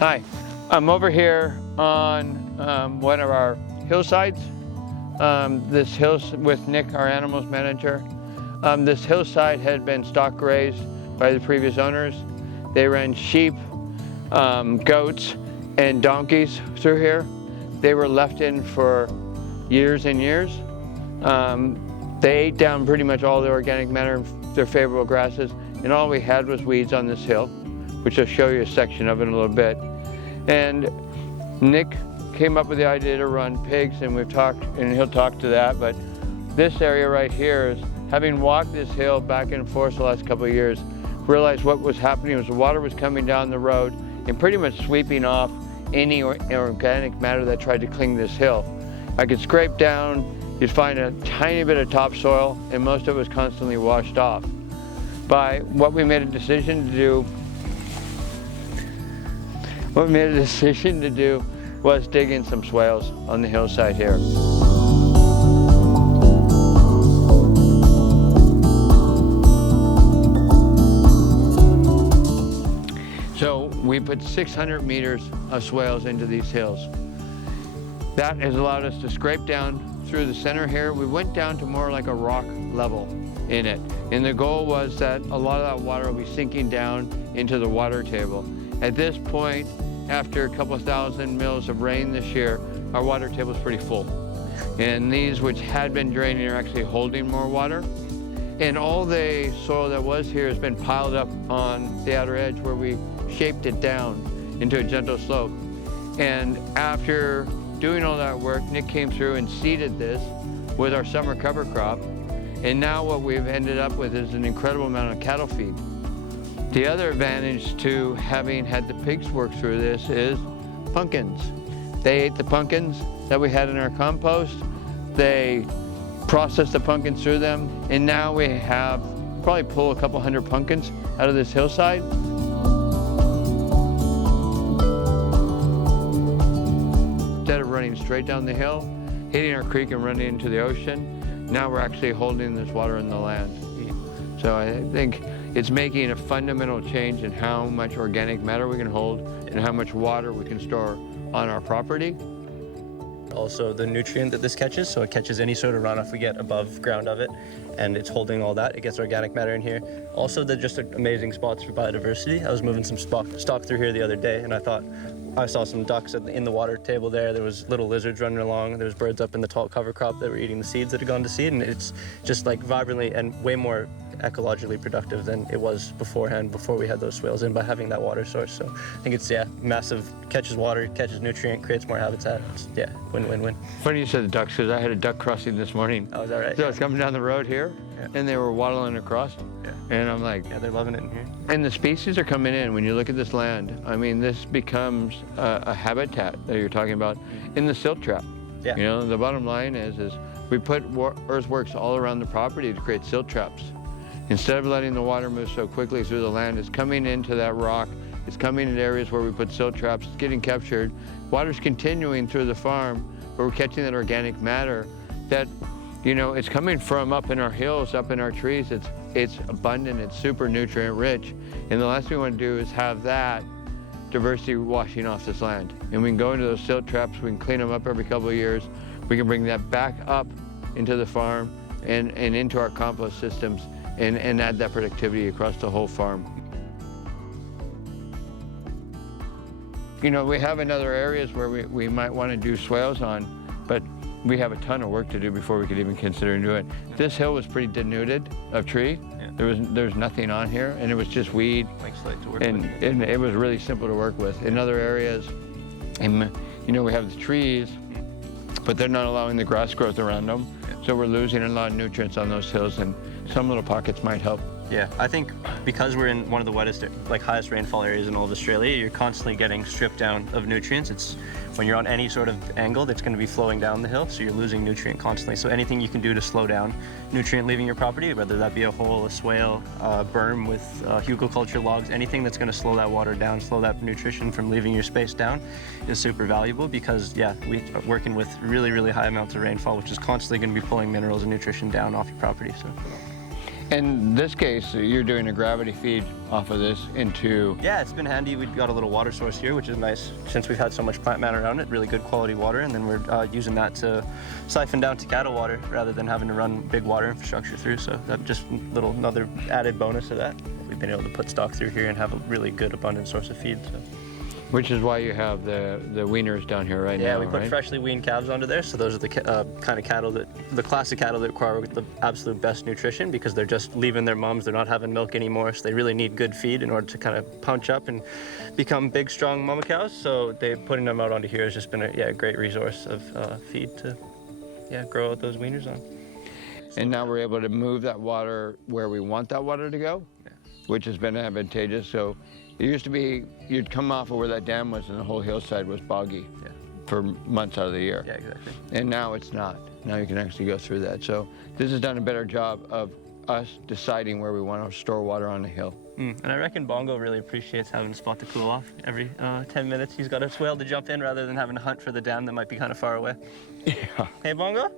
Hi, I'm over here on one of our hillsides. This hill with Nick, our animals manager. This hillside had been stock grazed by the previous owners. They ran sheep, goats, and donkeys through here. They were left in for years and years. They ate down pretty much all the organic matter, their favorable grasses, and all we had was weeds on this hill, which I'll show you a section of in a little bit. And Nick came up with the idea to run pigs, and we've talked, and he'll talk to that, but this area right here is, having walked this hill back and forth the last couple of years, realized what was happening was the water was coming down the road and pretty much sweeping off any organic matter that tried to cling this hill. I could scrape down, you'd find a tiny bit of topsoil, and most of it was constantly washed off. By what we made a decision to do, was dig in some swales on the hillside here. So we put 600 meters of swales into these hills. That has allowed us to scrape down through the center here. We went down to more like a rock level in it. And the goal was that a lot of that water will be sinking down into the water table. At this point, after a couple thousand mils of rain this year, our water table is pretty full. And these, which had been draining, are actually holding more water. And all the soil that was here has been piled up on the outer edge where we shaped it down into a gentle slope. And after doing all that work, Nick came through and seeded this with our summer cover crop. And now what we've ended up with is an incredible amount of cattle feed. The other advantage to having had the pigs work through this is pumpkins. They ate the pumpkins that we had in our compost. They processed the pumpkins through them, and now we have probably pull a couple hundred pumpkins out of this hillside. Instead of running straight down the hill, hitting our creek and running into the ocean, now we're actually holding this water in the land. So I think it's making a fundamental change in how much organic matter we can hold and how much water we can store on our property. Also the nutrient that this catches, so it catches any sort of runoff we get above ground of it, and it's holding all that. It gets organic matter in here. Also, they're just amazing spots for biodiversity. I was moving some stock through here the other day, and I saw some ducks in the water table there. There was little lizards running along. There was birds up in the tall cover crop that were eating the seeds that had gone to seed, and it's just like vibrantly and way more ecologically productive than it was beforehand, before we had those swales in, by having that water source. So I think it's, massive, catches water, catches nutrient, creates more habitat. It's, win-win-win. Funny you said the ducks, because I had a duck crossing this morning. Oh, is that right? So I was coming down the road here, and they were waddling across, and I'm like... Yeah, they're loving it in here. And the species are coming in. When you look at this land, I mean, this becomes a habitat that you're talking about in the silt trap. Yeah. You know, the bottom line is we put earthworks all around the property to create silt traps. Instead of letting the water move so quickly through the land, it's coming into that rock, it's coming into areas where we put silt traps, it's getting captured. Water's continuing through the farm, but we're catching that organic matter that, you know, it's coming from up in our hills, up in our trees. It's abundant, it's super nutrient rich. And the last thing we want to do is have that diversity washing off this land. And we can go into those silt traps, we can clean them up every couple of years. We can bring that back up into the farm and into our compost systems and add that productivity across the whole farm. You know, we have in other areas where we might want to do swales on, but we have a ton of work to do before we could even consider doing it. This hill was pretty denuded of tree. Yeah. There was nothing on here, and it was just weed. And it was really simple to work with. In other areas, and, you know, we have the trees, but they're not allowing the grass growth around them. So we're losing a lot of nutrients on those hills, and some little pockets might help. Yeah, I think because we're in one of the wettest, like highest rainfall areas in all of Australia, you're constantly getting stripped down of nutrients. It's when you're on any sort of angle that's going to be flowing down the hill, so you're losing nutrient constantly. So anything you can do to slow down nutrient leaving your property, whether that be a hole, a swale, berm with hugelculture logs, anything that's going to slow that water down, slow that nutrition from leaving your space down, is super valuable, because we are working with really, really high amounts of rainfall, which is constantly going to be pulling minerals and nutrition down off your property. So. In this case, you're doing a gravity feed off of this into... Yeah, it's been handy. We've got a little water source here, which is nice since we've had so much plant matter around it, really good quality water, and then we're using that to siphon down to cattle water rather than having to run big water infrastructure through. So that's just another added bonus of that. We've been able to put stock through here and have a really good abundant source of feed. So. Which is why you have the weaners down here right now, Yeah, we put right? freshly weaned calves onto there, so those are the kind of cattle the classic cattle that require the absolute best nutrition because they're just leaving their moms, they're not having milk anymore, so they really need good feed in order to kind of punch up and become big, strong mama cows. So putting them out onto here has just been a great resource of feed to grow out those weaners on. And now we're able to move that water where we want that water to go, which has been advantageous. So it used to be you'd come off of where that dam was and the whole hillside was boggy for months out of the year. Yeah, exactly. And now it's not. Now you can actually go through that. So this has done a better job of us deciding where we want to store water on the hill. And I reckon Bongo really appreciates having a spot to cool off. Every 10 minutes he's got a swale to jump in rather than having to hunt for the dam that might be kind of far away. Yeah. Hey, Bongo?